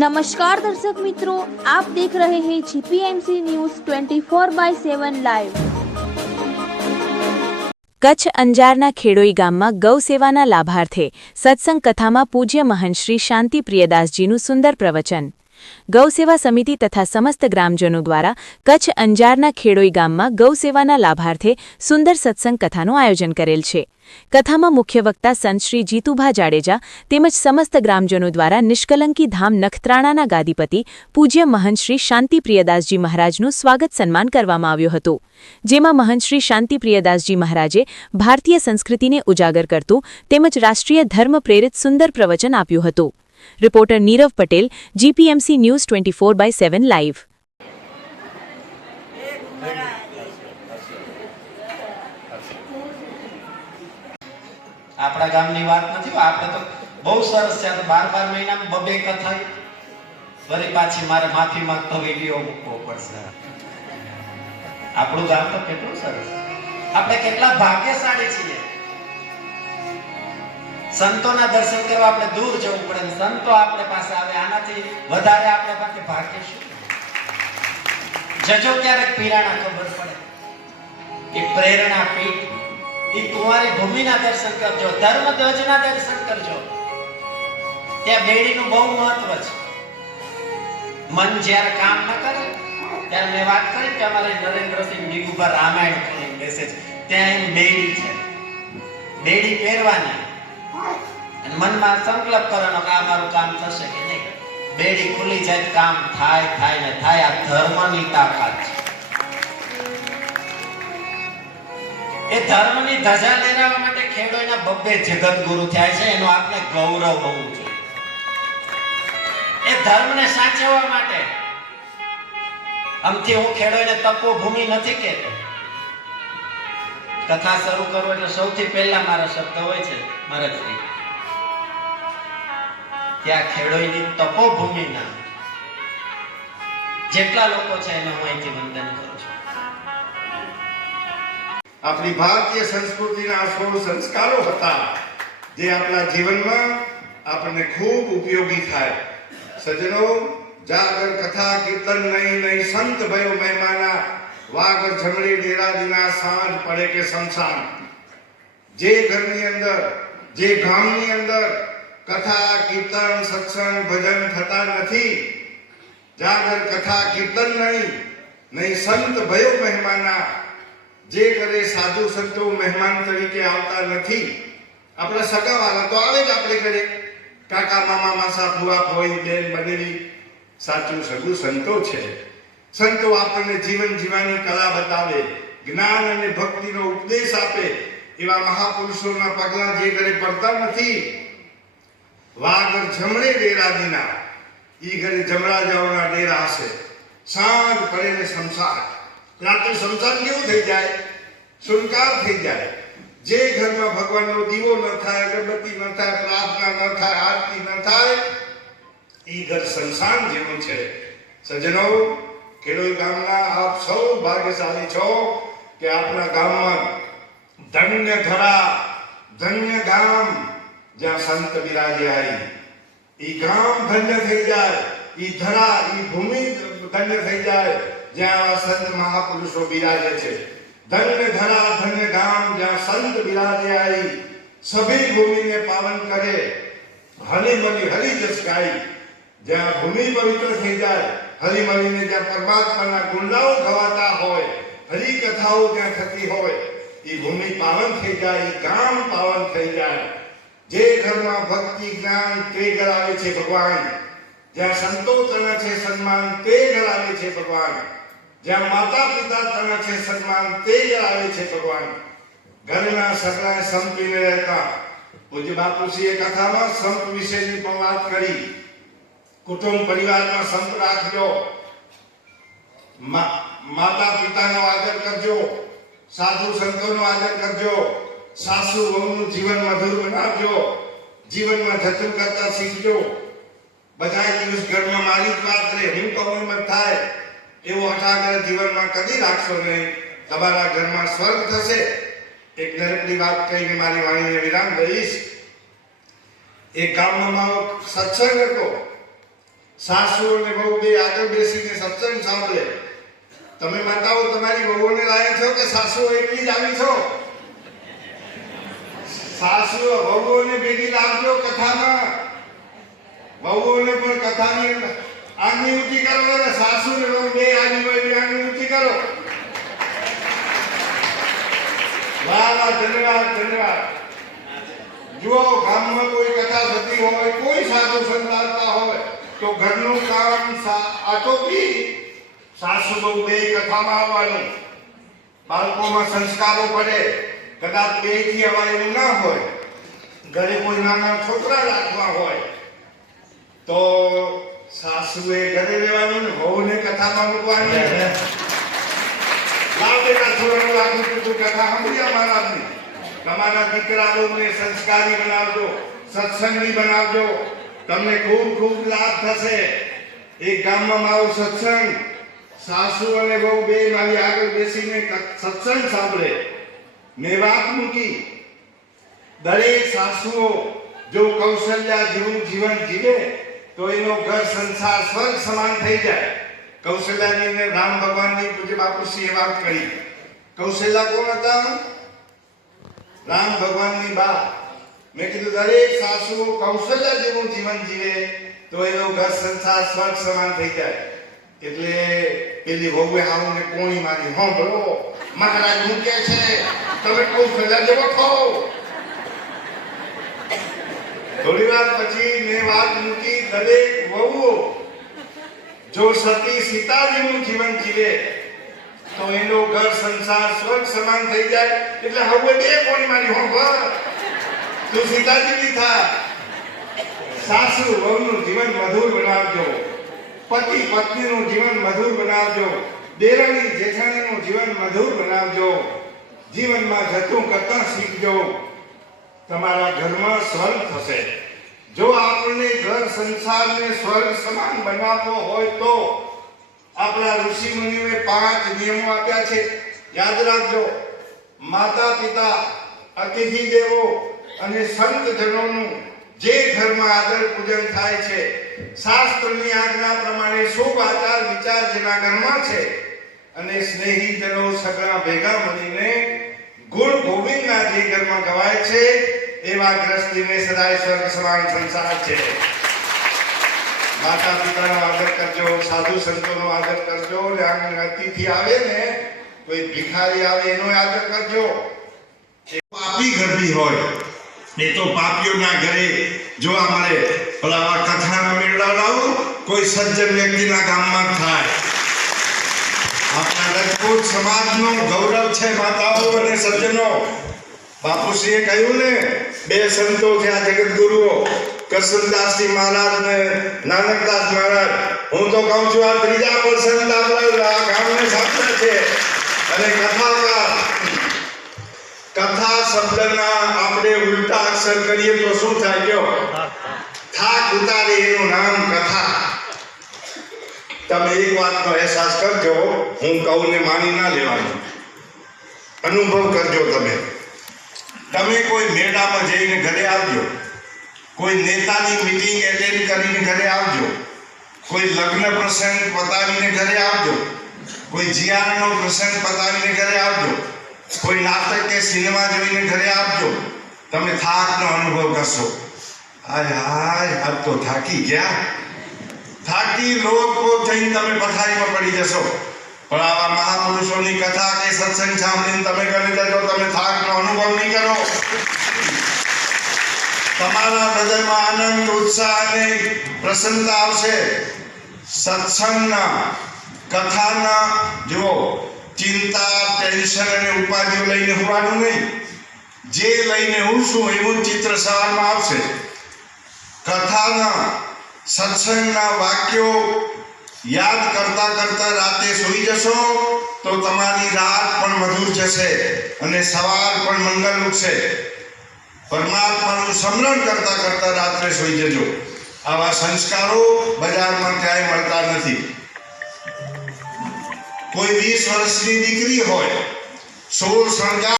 नमस्कार दर्शक मित्रों, आप देख रहे हैं जीपीएमसी न्यूज़ 24/7 લાઈવ। કચ્છ અંજારના ખેડોઈ ગામમાં ગૌ સેવાના લાભાર્થે સત્સંગ કથામાં પૂજ્ય મહંત શ્રી શાંતિ પ્રિયદાસજીનું સુંદર પ્રવચન। ગૌ સેવા સમિતિ તથા સમસ્ત ગ્રામજનો દ્વારા કચ્છ અંજારના ખેડોઈ ગામમાં ગૌ સેવાના લાભાર્થે સુંદર સત્સંગ કથાનું આયોજન કરેલ છે। કથામાં મુખ્ય વક્તા સંત શ્રી જીતુભા જાડેજા તેમજ સમસ્ત ગ્રામજનો દ્વારા નિષ્કલંકી ધામ નખત્રાણાના ગાદીપતિ પૂજ્ય મહંત શ્રી શાંતિ પ્રિયદાસજી મહારાજનું સ્વાગત સન્માન કરવામાં આવ્યું હતું, જેમાં મહંત શ્રી શાંતિ પ્રિયદાસજી મહારાજે ભારતીય સંસ્કૃતિને ઉજાગર કરતું તેમજ રાષ્ટ્રીય ધર્મ પ્રેરિત સુંદર પ્રવચન આપ્યું હતું। Reporter Nirav Patel, GPMC news 24/7 live. આપણા ગામની વાત નથી, આપણે તો બહુ સરસ છે। 12 મહિનામાં બબે કથા વળી પાછી મારે માફી માંગતો વિડિયો મૂકવો પડશે। આપણું ગામ તો કેટલું સરસ, આપણે કેટલા ભાગ્યશાળી છીએ। સંતોના દર્શન કરવા આપણે દૂર જવું પડે, સંતો આપણે પાસે આવે, આનાથી વધારે આપણે પાસે ભાગ્ય શું? જજો ક્યારેક પીરાણા ખબર પડે, એ પ્રેરણા પીઠ, એ કુંવારી ભૂમિના દર્શન કરજો, ધર્મ ધ્વજના દર્શન કરજો। ત્યાં બેડીનું બહુ મહત્વ છે। મન જ્યારે કામ ન કરે ત્યારે મેં વાત કરી કે અમારે નરેન્દ્રસિંહ નિગુભા રામાયણ ખોલીને બેસે છે, ત્યાં એની બેડી છે, બેડી પહેરવાની અને મનમાં સંકલ્પ કરવાનો કે આ મારું કામ થશે કે નહીં। બેડી ખુલી જાય, કામ થાય થાય ને થાય। આ ધર્મની તાકાત છે। એ ધર્મની ધજા લહેરાવવા માટે ખેડોઈના બબ્બે જગત ગુરુ થયા છે, એનું આપણે ગૌરવ હોવું જોઈએ। એ ધર્મને સાચવવા માટે આમથી હું ખેડોઈને તપોભૂમિ નથી કહેતો। કથા શરૂ કરું એટલે સૌથી પહેલા મારા શબ્દ હોય છે મહારાજજી, ત્યાં ખેડોઈની તપોભૂમિના જેટલા લોકો છે એને હું અહીંથી વંદન કરું છું। આપણી ભારતીય સંસ્કૃતિના 16 સંસ્કારો હતા જે આપણા જીવનમાં આપણને ખૂબ ઉપયોગી થાય। સજ્જનો, જાગર કથા કીર્તન નહીં નહીં સંત ભયો મહેમાના, વાગર જમણી ડેરા દિના સાંજ પડે કે શમશાન। જે ઘરની અંદર, જે ગામની અંદર કથા કીર્તન સત્સંગ ભજન થતા નથી, જાગર કથા કીર્તન નહીં નહીં સંત ભયો મહેમાના, જે ઘરે સાધુ સંતો મહેમાન તરીકે આવતા નથી। આપણા સગાવાલા તો આવે જ આપણે ઘરે, કાકા મામા માસા ફુવા ફોઈ બેન બનેવી, સાચું સગું સંતો છે। સંતો આપણને જીવન જીવવાની કલા બતાવે, જ્ઞાન અને ભક્તિનો ઉપદેશ આપે। એવા મહાપુરુષોના પગલા જે ઘરે પડતા નથી, વાગર જમણે ડેરા દીના, ઈ ઘરે જમરાજાઓના ડેરા હશે। સાંજ પડે ને શમશાન, રાત્રે શમશાન કેવું થઈ જાય? સુનકાર થઈ જાય। જે ઘરમાં ભગવાનનો દીવો ન થાય, અગરબત્તી ન થાય, પ્રાર્થના ન થાય, આરતી ન થાય, ઈ ઘર શમશાન જેવું છે। સજ્જનો, ખેડોઈ ગામના આપ સૌ ભાગ્યશાળી છો કે આપણા ગામમાં ધન્ય ધરા, ધન્ય ગામ જ્યાં સંત બિરાજે આવી। ઈ ગામ ધન્ય થઈ જાય, ઈ ધરા, ઈ ભૂમિ ધન્ય થઈ જાય જ્યાં સંત મહાપુરુષો બિરાજે છે। ધન્ય ધરા ધન્ય ગામ જ્યાં સંત બિરાજે आई, સભી ભૂમિને પાવન કરે, હલી મલી હરી જસ ગાઈ। જ્યાં ભૂમિ પવિત્ર થઈ જાય, હરી મળીને જ્યાં પરમાત્માના ગુણગાઓ ગવાતા હોય, હરી કથાઓ ત્યાં થતી હોય, એ ભૂમિ પાવન થઈ જાય, એ ગામ પાવન થઈ જાય। જે ઘરમાં ભક્તિ જ્ઞાન તે ઘર આવે છે ભગવાન। જ્યાં સંતો તને છે સન્માન તે ઘર આવે છે ભગવાન। જ્યાં માતા પિતા તને છે સન્માન તે ઘર આવે છે ભગવાન। ઘરના સગડા સંપીને રહેતા પૂજ્ય બાપુશ્રીએ કથામાં સંપ વિશેની પણ વાત કરી। કુટુંબ પરિવારમાં સંપ રાખજો, માતા પિતાનો આદર કરજો, સાધુ સંતોનો આદર કરજો, સાસુ વહુનું જીવન મધુર બનાવજો, જીવનમાં જતું કરતા શીખજો। બધા દિવસ ઘરમાં મારી જ વાત રહે, હું કહું એમ થાય એવો હઠાગ્રહ જીવનમાં કદી રાખશો નહીં, તમારા ઘરમાં સ્વર્ગ થશે। એક નરકની વાત કહીને મારી વાણીને વિરામ દઈશ। એક ગામમાં મારો સત્સંગ હતો, સાસુ અને વહુ બે આગળ બેસીને સત્સંગ સાંભળે. તમે માતાઓ તમારી વહુઓને લાયા છો કે સાસુ એકલી જ આવી છો? સાસુ વહુઓને ભેગી લાવજો કથામાં. વહુઓને પણ કથાની આંગળી ઊંચી કરો અને સાસુ ને વહુ બે આંગળી ઊંચી કરો. વાહ વાહ, ધન્યવાદ ધન્યવાદ. જુઓ, ગામમાં કોઈ કથા થતી હોય, કોઈ સાધુ સંત આવતા હોય તો ઘરનું કામ આટોપી સાસુ બહુ બે કથામાં આવવાનું. બાળકોમાં સંસ્કારો પડે. કદાચ બે થી અવાય એવું ના હોય, ઘરે કોઈ નાના છોકરા રાખવા હોય તો સાસુએ ઘરે રહેવાનું ને વહુને કથામાં મૂકવાની. લાવ બેટા, થોડું લાગુ તું કથા સાંભળ્યા મહારાજની. તમારા દીકરાઓને સંસ્કારી બનાવજો, સત્સંગી બનાવજો. તમને ખૂબ ખૂબ લાભ થશે. એક ગામમાં મારો સત્સંગ, સાસુ અને વહુ બે મારી આગળ બેસીને સત્સંગ સાંભળે. મેં વાત મૂકી, દરેક સાસુઓ જો કૌશલ્યા જેવું જીવન જીવે તો એનો ઘર સંસાર સ્વર્ગ સમાન થઈ જાય. કૌશલ્યાની રામ ભગવાનની પૂજ્ય બાપુશ્રીએ વાત કરી. કૌશલ્યા કોણ હતા? રામ ભગવાનની બા. મેં કીધું દરેક સાસુઓ કૌશલ્યા જેવું જીવન જીવે તો એનો ઘર સંસાર સ્વર્ગ સમાન થઈ જાય. એટલે પેલી વહુએ આવુંને કોણી મારી, હા બોલો મહારાજ હું કે છે તમે કૌશલ્યા જેવો થો. થોડી વાર પછી મેં વાત મૂકી, દરેક વહુઓ જો સતી સીતા જેવું જીવન જીવે તો એનો ઘર સંસાર સ્વર્ગ સમાન થઈ જાય. એટલે હવે બે કોણી મારી, હો ભર તું સીતા જેવી થા. સાસુ વહુનું જીવન મધુર બનાવજો, પતિ પત્નીનું જીવન મધુર બનાવજો, દેરાણી જેઠાણીનું જીવન મધુર બનાવજો. જીવનમાં જતું કરતા શીખજો, તમારા ઘરમાં સ્વર્ગ થશે. જો આપણને ઘર સંસારને સ્વર્ગ સમાન બનાવવો હોય તો આપણા ઋષિ મુનિઓએ 5 નિયમો આપ્યા છે. યાદ રાખજો. માતા પિતા, અતિથિ દેવો અને સંતજનોનું જે ઘરમાં આદર પૂજન થાય છે, શાસ્ત્રની આજ્ઞા પ્રમાણે શુભ આચાર વિચાર જેના ઘરમાં છે, અને સ્નેહીજનો સગા ભેગા મળીને ગુણ ગોવિંદના જે ઘરમાં ગવાય છે એવા ગ્રસ્તીને સદાય સ્વર્ગ સમાન સંસાર છે. માતા પિતાનો આદર કરજો, સાધુ સંતોનો આદર કરજો. અને આંગણે અતિથિ આવે ને, કોઈ ભિખારી આવે એનો આદર કરજો. પાપી ગરબી હોય એ તો પાપીઓના ઘરે જોવા મળે. પેલા કથાના મેળા લાવો કોઈ સજ્જન વ્યક્તિના ગામમાં થાય. આપણા રાજકોટ સમાજનો ગૌરવ છે માતાઓ અને સજ્જનો. બાપુશ્રીએ કહ્યું ને, 2 સંતો થયા જગતગુરુઓ, કરસનદાસજી મહારાજ ને નાનકદાસ મહારાજ. હું તો કહું છું આ ત્રીજા પર સંત આપણા આ ગામને સાંભળે છે. અને કથા શબ્દના આપણે ઉલટા અક્ષર કરીએ તો શું થાય? કયો? થાક ઉતારે એનું નામ કથા. તમે એક વાતનો અહેસાસ કરજો, હું કહું ને માની ના લેવાનું, અનુભવ કરજો. તમે કોઈ મેળામાં જઈને ઘરે આવજો, કોઈ નેતાની મીટિંગ એટેન્ડ કરીને ઘરે આવજો, કોઈ લગ્ન પ્રસંગ પતાવીને ઘરે આવજો, કોઈ જીયાનો પ્રસંગ પતાવીને ઘરે આવજો, કોઈ નાટક કે સિનેમા જોઈને ઘરે આવજો. તમે થાકનો અનુભવ કરશો. હાય હાય, આજ તો થાકી ગયા. થાકી લોક થઈને તમે પથારીમાં પડી જશો. પણ આવા મહાપુરુષોની કથા કે સત્સંગ સાંભળીને તમે કરી દેજો, તમે થાકનો અનુભવ નહીં કરો. તમારા હૃદયમાં આનંદ, ઉત્સાહ અને પ્રસન્નતા આવશે. સત્સંગના, કથાના જુઓ, ચિંતા, ટેન્શન અને ઉપાધિઓ લઈને હોવાનું નહીં. જે લઈને હું છું એવું ચિત્ર સવારમાં આવશે. કથાના, સત્સંગના વાક્યો યાદ કરતા કરતા રાતે સૂઈ જશો તો તમારી રાત પણ મધુર જશે અને સવાર પણ મંગલ ઉઠશે. પરમાત્માનું સ્મરણ કરતા કરતા રાત્રે સૂઈ જજો. આવા સંસ્કારો બજારમાં ક્યાંય મળતા નથી. કોઈ 20 વર્ષની દીકરી હોય, 16 શણગાર